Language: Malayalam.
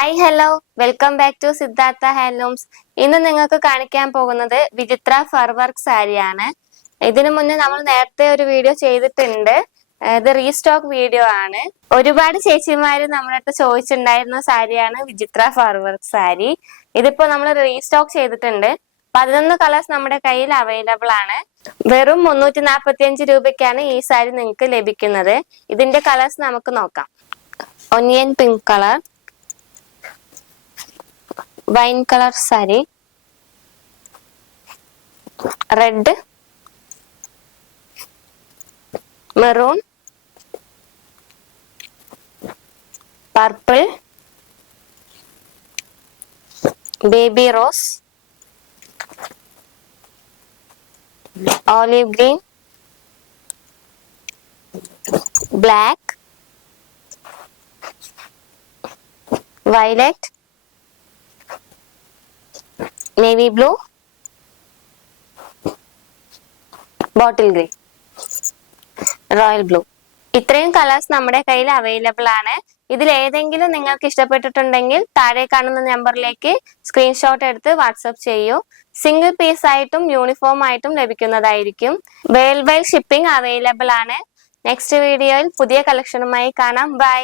Hi hello welcome back to Siddhartha handlooms. ഇന്ന് നിങ്ങൾക്ക് കാണിക്കാൻ പോകുന്നത് വിചിത്ര ഫർ വർക്ക് സാരിയാണ്. ഇതിനു മുന്നേ നമ്മൾ നേരത്തെ ഒരു വീഡിയോ ചെയ്തിട്ടുണ്ട്. ഇത് റീസ്റ്റോക്ക് വീഡിയോ ആണ്. ഒരുപാട് ചേച്ചിമാര് നമ്മുടെ അടുത്ത് ചോദിച്ചിട്ടുണ്ടായിരുന്ന സാരിയാണ് വിചിത്ര ഫർ വർക്ക് സാരി. ഇതിപ്പോ നമ്മൾ റീസ്റ്റോക്ക് ചെയ്തിട്ടുണ്ട്. 11 കളേഴ്സ് നമ്മുടെ കയ്യിൽ അവൈലബിൾ ആണ്. വെറും 345 രൂപയ്ക്കാണ് ഈ സാരി നിങ്ങൾക്ക് ലഭിക്കുന്നത്. ഇതിന്റെ കളേഴ്സ് നമുക്ക് നോക്കാം. Onion pink colour, wine colour sari, red, maroon, purple, baby rose, olive green, black, violet, navy blue, bottle green, royal blue. ഇത്രയും കളേഴ്സ് നമ്മുടെ കയ്യിൽ അവൈലബിൾ ആണ്. ഇതിൽ ഏതെങ്കിലും നിങ്ങൾക്ക് ഇഷ്ടപ്പെട്ടിട്ടുണ്ടെങ്കിൽ താഴെ കാണുന്ന നമ്പറിലേക്ക് സ്ക്രീൻഷോട്ട് എടുത്ത് വാട്സ്ആപ്പ് ചെയ്യൂ. സിംഗിൾ പീസ് ആയിട്ടും യൂണിഫോം ആയിട്ടും ലഭിക്കുന്നതായിരിക്കും. വേൾഡ് വൈഡ് ഷിപ്പിംഗ് അവൈലബിൾ ആണ്. നെക്സ്റ്റ് വീഡിയോയിൽ പുതിയ കളക്ഷനുമായി കാണാം. ബൈ.